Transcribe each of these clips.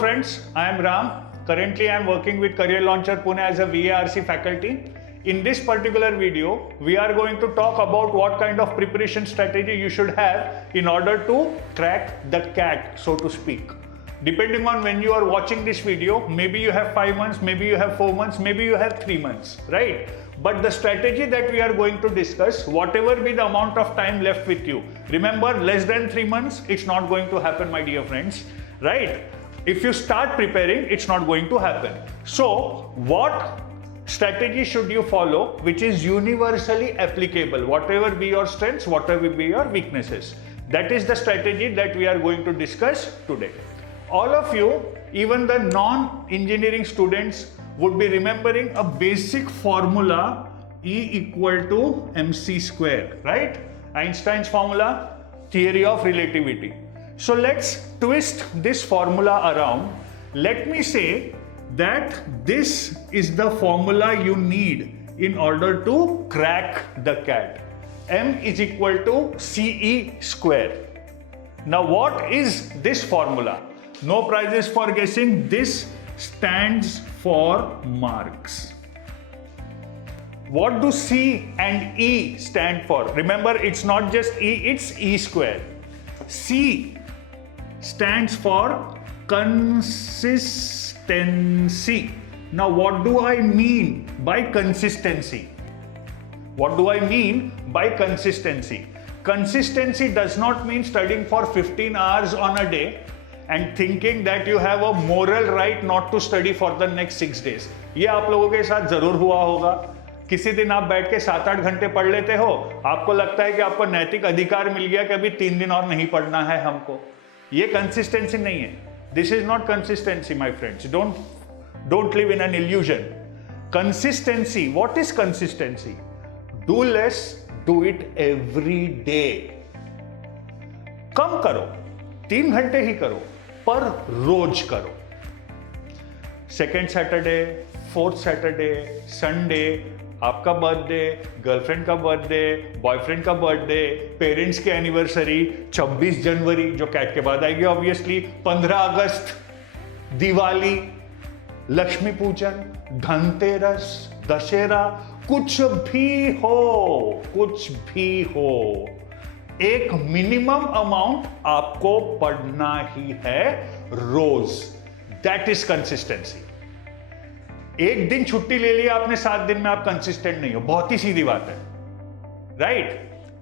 friends, I am Ram. Currently I am working with Career Launcher Pune as a VARC faculty. In this particular video, we are going to talk about what kind of preparation strategy you should have in order to crack the CAT, so to speak. Depending on when you are watching this video, maybe you have 5 months, maybe you have 4 months, maybe you have 3 months, right? But the strategy that we are going to discuss, whatever be the amount of time left with you, remember less than 3 months, it's not going to happen, my dear friends, right? If you start preparing, it's not going to happen. So what strategy should you follow which is universally applicable, whatever be your strengths, whatever be your weaknesses? That is the strategy that we are going to discuss today. All of you, even the non-engineering students, would be remembering a basic formula E equal to mc square, right? Einstein's formula, theory of relativity. So let's twist this formula around. Let me say that this is the formula you need in order to crack the CAT. M is equal to CE square. Now what is this formula? No prizes for guessing. This stands for marks. What do C and E stand for? Remember, it's not just E, it's E square. C stands for consistency. Now what do I mean by consistency? What do I mean by consistency? Consistency does not mean studying for 15 hours on a day and thinking that you have a moral right not to study for the next 6 days. ये आप लोगों के साथ जरूर हुआ होगा. किसी दिन आप बैठ के 7-8 घंटे पढ़ लेते हो, आपको लगता है कि आपको नैतिक अधिकार मिल गया कि अभी 3 दिन और नहीं पढ़ना है हमको. ये कंसिस्टेंसी नहीं है. This is not consistency, my friends. Don't live in an illusion. Consistency. What is consistency? Do less, do it every day. कम करो, 3 घंटे ही करो, पर रोज करो. Second Saturday, fourth Saturday, Sunday, आपका बर्थडे, गर्लफ्रेंड का बर्थडे, बॉयफ्रेंड का बर्थडे, पेरेंट्स की anniversary, 26 जनवरी जो कैट के बाद आएगी ऑब्वियसली, 15 अगस्त, दिवाली, लक्ष्मी पूजन, धनतेरस, दशहरा, कुछ भी हो, एक मिनिमम अमाउंट आपको पढ़ना ही है रोज. That is consistency. एक दिन छुट्टी ले लिया आपने, 7 दिन में आप कंसिस्टेंट नहीं हो. बहुत ही सीधी बात है, राइट?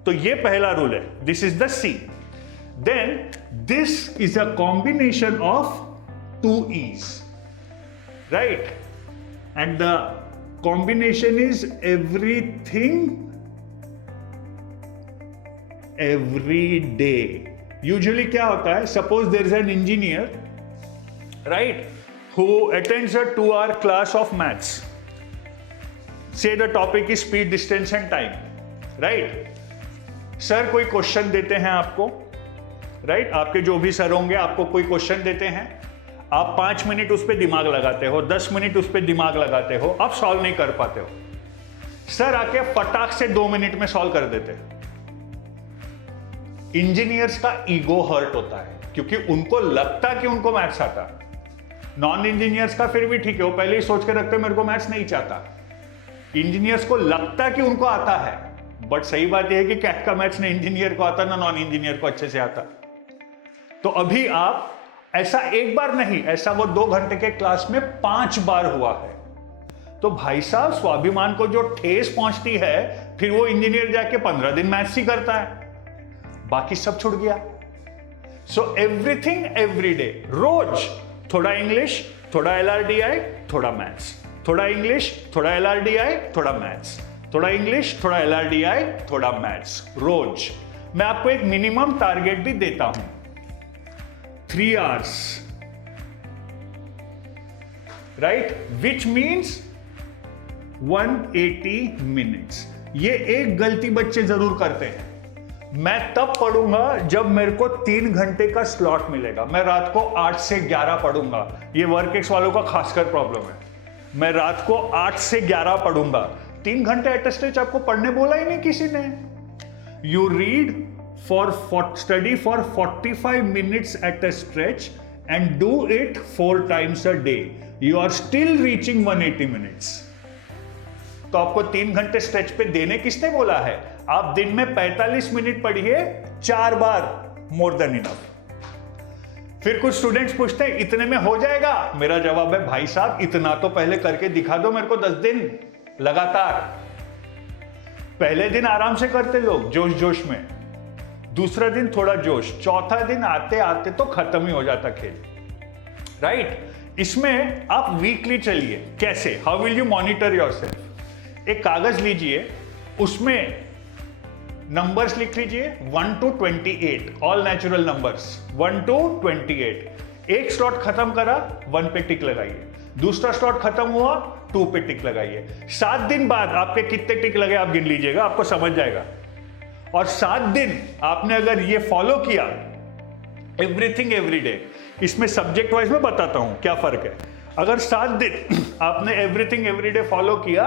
तो ये पहला रूल है. This is the C. Then this is a combination of 2 E's, right? And the combination is everything every day. Usually क्या होता है? Suppose there is an engineer, right, who attends a 2-hour class of maths. Say the topic is speed, distance and time, right? Sir कोई question देते हैं आपको, right? आपके जो भी सर होंगे आपको कोई क्वेश्चन देते हैं, आप 5 मिनट उस पर दिमाग लगाते हो, 10 मिनट उस पर दिमाग लगाते हो, आप सॉल्व नहीं कर पाते हो. सर आके फटाक से 2 मिनट में सॉल्व कर देते हैं. इंजीनियर्स का ईगो हर्ट होता है क्योंकि उनको लगता कि उनको मैथ्स आता है. नॉन इंजीनियर्स का फिर भी ठीक है, वो पहले ही सोच के रखते हैं मेरे को मैथ्स नहीं चाहता. इंजीनियर्स को लगता कि उनको आता है, बट सही बात यह है कि कैट का मैथ्स ना इंजीनियर को आता ना नॉन इंजीनियर को अच्छे से आता. तो अभी आप ऐसा एक बार नहीं, ऐसा वो 2 घंटे के क्लास में 5 बार हुआ है. तो भाई साहब, स्वाभिमान को जो ठेस पहुंचती है, फिर वो इंजीनियर जाके 15 दिन मैथ्स ही करता है, बाकी सब छूट गया. सो एवरीथिंग एवरी डे, रोज थोड़ा इंग्लिश, थोड़ा LRDI, थोड़ा मैथ्स, थोड़ा इंग्लिश, थोड़ा LRDI, थोड़ा मैथ्स, थोड़ा इंग्लिश, थोड़ा LRDI, थोड़ा मैथ्स, रोज. मैं आपको एक मिनिमम टारगेट भी देता हूं, 3 hours, right, which means 180 minutes. ये एक गलती बच्चे जरूर करते हैं. मैं तब पढ़ूंगा जब मेरे को 3 घंटे का स्लॉट मिलेगा. मैं रात को 8 से 11 पढ़ूंगा. ये वर्कएक्स वालों का खासकर प्रॉब्लम है. मैं रात को 8 से 11 पढ़ूंगा. 3 घंटे एट अ स्ट्रेच आपको पढ़ने बोला ही नहीं किसी ने. You read for study for 45 minutes at a stretch and do it 4 times a day, you are still reaching 180 minutes. तो आपको 3 घंटे स्ट्रेच पे देने किसने बोला है? आप दिन में 45 मिनट पढ़िए 4 बार, मोर देन इनफ। फिर कुछ स्टूडेंट्स पूछते हैं इतने में हो जाएगा? मेरा जवाब है भाई साहब इतना तो पहले करके दिखा दो मेरे को 10 दिन लगातार। पहले दिन आराम से करते लोग जोश जोश में, दूसरा दिन थोड़ा जोश, चौथा दिन आते आते तो खत्म ही हो जाता खेल, राइट? इसमें आप वीकली चलिए। कैसे? How will you monitor yourself? एक कागज लीजिए, उसमें नंबर्स लिख लीजिए 1 to 28, all natural numbers 1 to 28। एक स्लॉट खत्म करा 1 पे टिक लगाइए, दूसरा स्लॉट खत्म हुआ 2 पे टिक लगाइए। 7 दिन बाद आपके कितने टिक लगे आप गिन लीजिएगा, आपको समझ जाएगा। और 7 दिन आपने अगर ये फॉलो किया, एवरीथिंग एवरी डे, इसमें सब्जेक्ट वाइज में बताता हूं क्या फर्क है। अगर 7 दिन आपने एवरीथिंग एवरी डे फॉलो किया,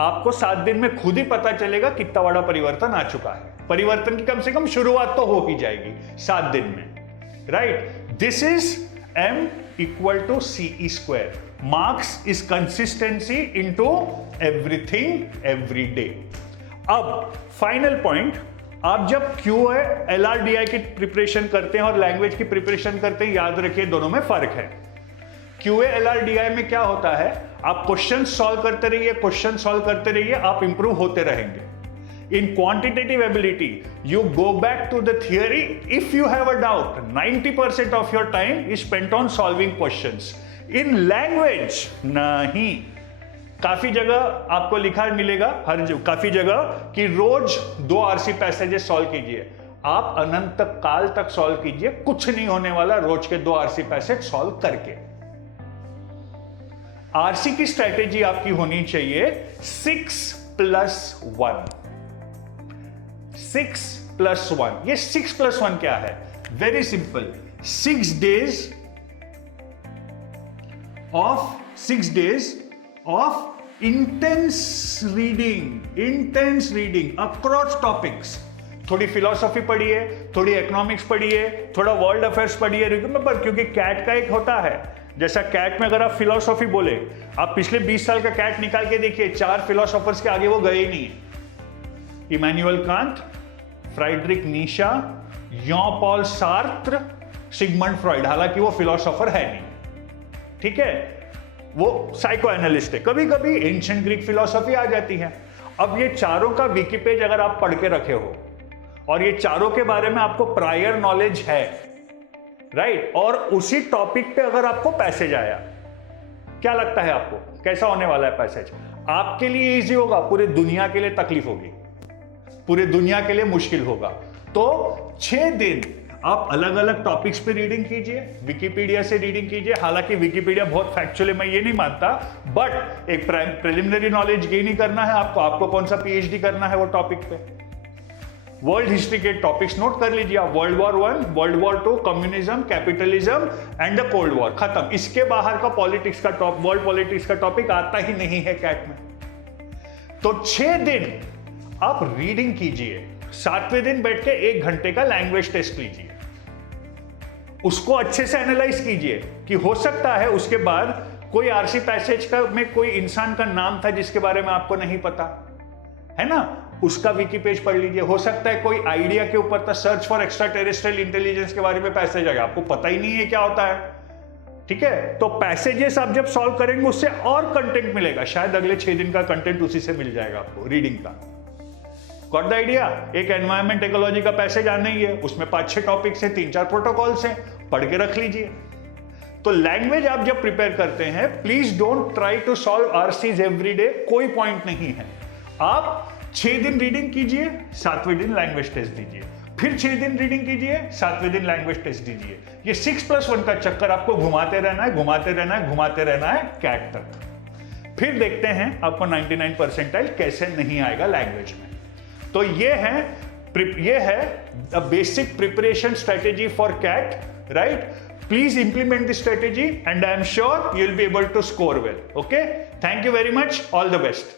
आपको 7 दिन में खुद ही पता चलेगा कितना बड़ा परिवर्तन आ चुका है। परिवर्तन की कम से कम शुरुआत तो हो ही जाएगी 7 दिन में, right? This is M = CE²। Marks is consistency into everything every day. अब फाइनल पॉइंट, आप जब QA LRDI की प्रिपरेशन करते हैं और लैंग्वेज की प्रिपरेशन करते हैं, याद रखिए दोनों में फर्क है। QA LRDI में क्या होता है, आप क्वेश्चन सॉल्व करते रहिए, क्वेश्चन सॉल्व करते रहिए, आप इंप्रूव होते रहेंगे। In quantitative ability, you go back to the theory if you have a doubt. 90% of your time is spent on solving questions. In language, नहीं। काफी जगह आपको लिखा मिलेगा, काफी जगह कि रोज 2 RC पैसेजेस सॉल्व कीजिए। आप अनंत काल तक सॉल्व कीजिए, कुछ नहीं होने वाला रोज के 2 RC पैसेज सॉल्व करके। RC की स्ट्रेटेजी आपकी होनी चाहिए 6+1। 6+1। ये 6+1 क्या है? Very simple. 6 days of intense reading across topics। थोड़ी फिलॉसफी पढ़िए, थोड़ी इकोनॉमिक्स पढ़िए, थोड़ा वर्ल्ड अफेयर्स पढ़िए। रिमेंबर, क्योंकि कैट का एक होता है, जैसा कैट में अगर आप फिलॉसफी बोले, आप पिछले 20 साल का कैट निकाल के देखिए, 4 फिलोसोफर्स के आगे वो गए ही नहीं। Immanuel Kant, Friedrich Nietzsche, Jean Paul Sartre, Sigmund Freud. हालांकि वो फिलोसोफर है नहीं, ठीक है, वो साइको एनालिस्ट है। कभी कभी एंशिएंट ग्रीक फिलॉसफी आ जाती है। अब ये चारों का विकी पेज अगर आप पढ़ के रखे हो और ये चारों के बारे में आपको प्रायर नॉलेज है, राइट, और उसी टॉपिक पे अगर आपको पैसेज आया, क्या लगता है आपको कैसा होने वाला है पैसेज? आपके लिए इजी होगा, पूरे दुनिया के लिए तकलीफ होगी, पूरे दुनिया के लिए मुश्किल होगा। तो 6 दिन आप अलग अलग टॉपिक्स पे रीडिंग कीजिए, विकिपीडिया से रीडिंग कीजिए। हालांकि विकिपीडिया बहुत फैक्चुअल है, मैं ये नहीं मानता, बट एक प्रिलिमिनरी नॉलेज गेन ही करना है आपको कौन सा PhD करना है वो टॉपिक पे। वर्ल्ड हिस्ट्री के टॉपिक्स नोट कर लीजिए आप, World War I, World War II, communism, capitalism and the cold war, खत्म। इसके बाहर का पॉलिटिक्स का वर्ल्ड पॉलिटिक्स का टॉपिक आता ही नहीं है कैट में। तो 6 दिन आप रीडिंग कीजिए, 7वें दिन बैठ के 1 घंटे का लैंग्वेज टेस्ट लीजिए, उसको अच्छे से एनालाइज कीजिए कि हो सकता है उसके बाद कोई RC पैसेज का में कोई इंसान का नाम था जिसके बारे में आपको नहीं पता है ना, उसका विकी पेज पढ़ लीजिए। हो सकता है कोई आइडिया के ऊपर था, search for extra terrestrial intelligence के बारे में पैसेज आएगा, आपको पता ही नहीं है क्या होता है, ठीक है। तो पैसेजेस आप जब सॉल्व करेंगे उससे और कंटेंट मिलेगा, शायद अगले 6 दिन का कंटेंट उसी से मिल जाएगा आपको रीडिंग का। Got the idea? एक एनवायरमेंट इकोलॉजी का पैसेज आना ही है, उसमें 5-6 टॉपिक्स हैं, 3-4 प्रोटोकॉल्स हैं, पढ़ के रख लीजिए। तो लैंग्वेज आप जब प्रिपेयर करते हैं, please don't try to solve RCs every day, कोई पॉइंट नहीं है। आप 6 दिन रीडिंग कीजिए, 7वें दिन लैंग्वेज टेस्ट दीजिए, फिर 6 दिन रीडिंग कीजिए, 7वें दिन लैंग्वेज टेस्ट दीजिए। ये 6+1 का चक्कर आपको घुमाते रहना है, घुमाते रहना है, घुमाते रहना है कैट तक। फिर देखते हैं आपको 99 परसेंटाइल कैसे नहीं आएगा लैंग्वेज में। तो ये है basic preparation strategy for CAT, right? Please implement this strategy and I am sure you'll be able to score well. Okay? Thank you very much. All the best.